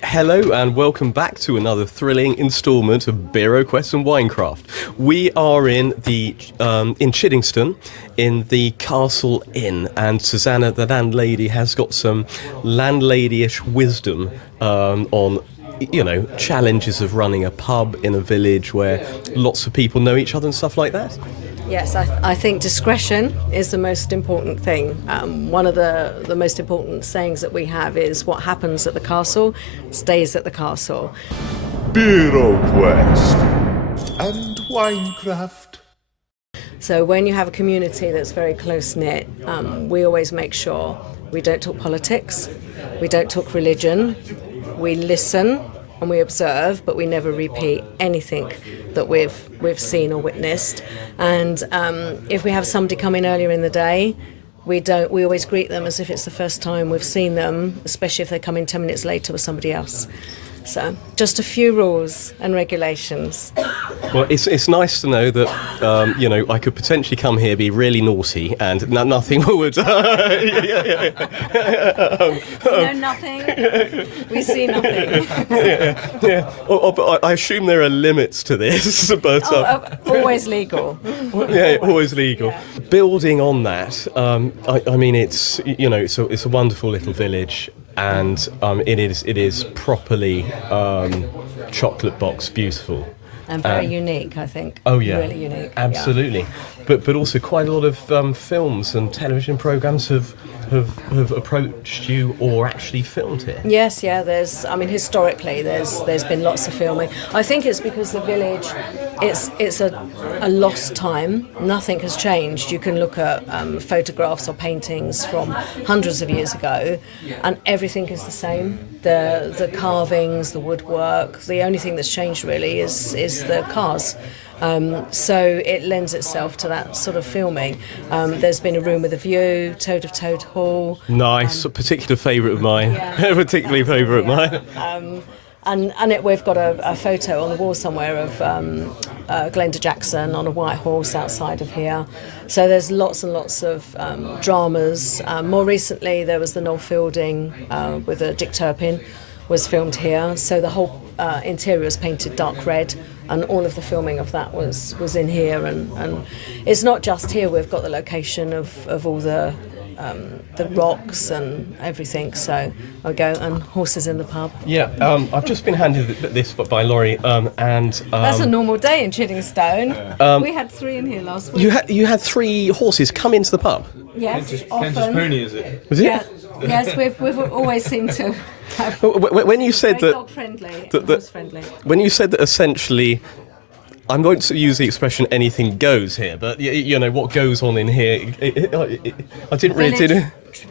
Hello and welcome back to another thrilling instalment of Beeroquest and Winecraft. We are in Chiddingstone, in the Castle Inn, and Suzanne, the landlady, has got some landladyish wisdom on challenges of running a pub in a village where lots of people know each other and stuff like that. Yes, I think discretion is the most important thing. One of the most important sayings that we have is what happens at the castle stays at the castle. Beeroquest and Winecraft. So when you have a community that's very close-knit, we always make sure we don't talk politics, we don't talk religion, we listen and we observe, but we never repeat anything that we've seen or witnessed. And if we have somebody come in earlier in the day, we always greet them as if it's the first time we've seen them, especially if they come in 10 minutes later with somebody else. So just a few rules and regulations. Well, it's nice to know that I could potentially come here, be really naughty, and nothing would. Nothing. We see nothing. But I assume there are limits to this. But always legal. Always legal. Yeah. Building on that, I mean, it's a wonderful little village. And it is properly chocolate box beautiful. And very unique, I think. Oh yeah, really unique. Absolutely. Yeah. But also quite a lot of films and television programmes have approached you or actually filmed here. Yes, yeah. Historically, there's been lots of filming. I think it's because the village, it's a lost time. Nothing has changed. You can look at photographs or paintings from hundreds of years ago, and everything is the same. The carvings, the woodwork. The only thing that's changed really is the cars. So it lends itself to that sort of filming. There's been a room with a view, Toad of Toad Hall. Nice, a particular favourite of mine. Yeah. Particularly favourite of mine. And we've got a photo on the wall somewhere of Glenda Jackson on a white horse outside of here. So there's lots and lots of dramas. More recently, there was the Noel Fielding with Dick Turpin was filmed here. So the whole interior was painted dark red, and all of the filming of that was in here. And it's not just here. We've got the location of all the rocks and everything. So I go and horses in the pub. Yeah, I've just been handed this by Laurie, and that's a normal day in Chiddingstone. We had 3 in here last week. You had 3 horses come into the pub. Yes, Kentish pony, is it? Was it? Yeah. Yes, we've always seemed to have when you said that dog friendly, horse friendly. When you said that essentially, I'm going to use the expression anything goes here, but what goes on in here, I didn't really.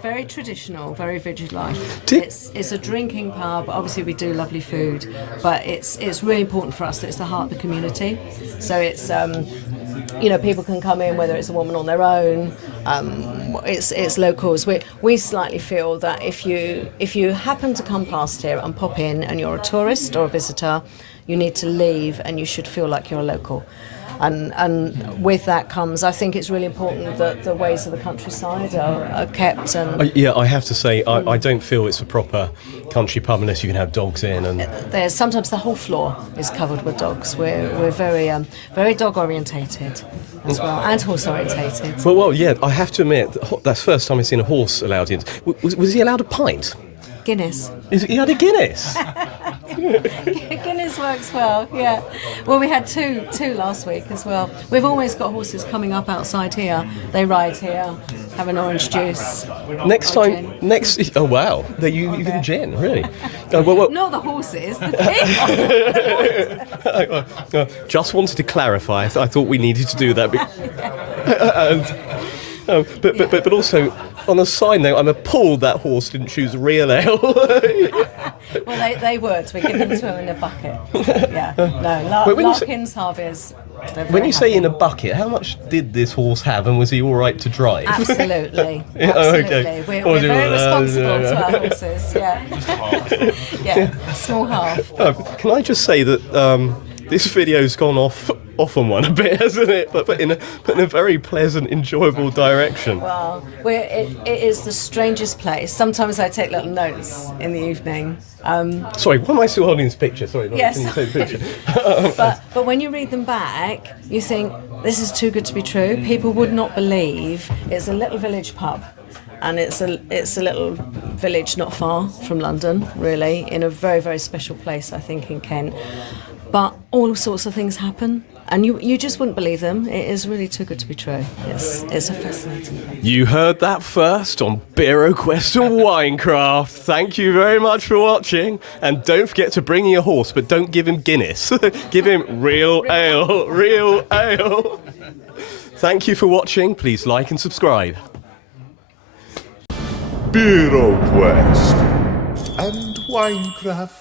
Very traditional, very village life. It's a drinking pub. Obviously, we do lovely food, but it's really important for us that it's the heart of the community. So it's people can come in whether it's a woman on their own. It's locals. We slightly feel that if you happen to come past here and pop in and you're a tourist or a visitor, you need to leave and you should feel like you're a local. And with that comes, I think it's really important that the ways of the countryside are kept. And I have to say, I don't feel it's a proper country pub unless you can have dogs in. And there's sometimes the whole floor is covered with dogs. We're very very dog orientated as well, and horse orientated. Well, yeah. I have to admit, that's the first time I've seen a horse allowed in. Was he allowed a pint? Guinness. He had a Guinness. Guinness works well, yeah. Well, we had two last week as well. We've always got horses coming up outside here. They ride here, have an orange juice. Next time, oh wow, you can gin, really? Not the horses, the people. Just wanted to clarify. I thought we needed to do that. But also, on a side note, I'm appalled that horse didn't choose real ale. Well, they would. We give them to him in a bucket. Yeah. No, Larkins, Harveys. When you say in a bucket, how much did this horse have, and was he all right to drive? Absolutely. Okay. We're very responsible to our horses. Yeah. Yeah. Small half. Can I just say that This video's gone off on one a bit, hasn't it? But in a very pleasant, enjoyable direction. Well, it is the strangest place. Sometimes I take little notes in the evening. Sorry, why am I still holding this picture? Sorry, Yes. can you take the picture? But when you read them back, you think, this is too good to be true. People would not believe. It's a little village pub. And it's a little village not far from London, really, in a very, very special place, I think, in Kent. But all sorts of things happen, and you just wouldn't believe them. It is really too good to be true. It's a fascinating place. You heard that first on Beeroquest and Winecraft. Thank you very much for watching, and don't forget to bring your horse, but don't give him Guinness. Give him real ale, real ale. Thank you for watching. Please like and subscribe. Beeroquest and Winecraft.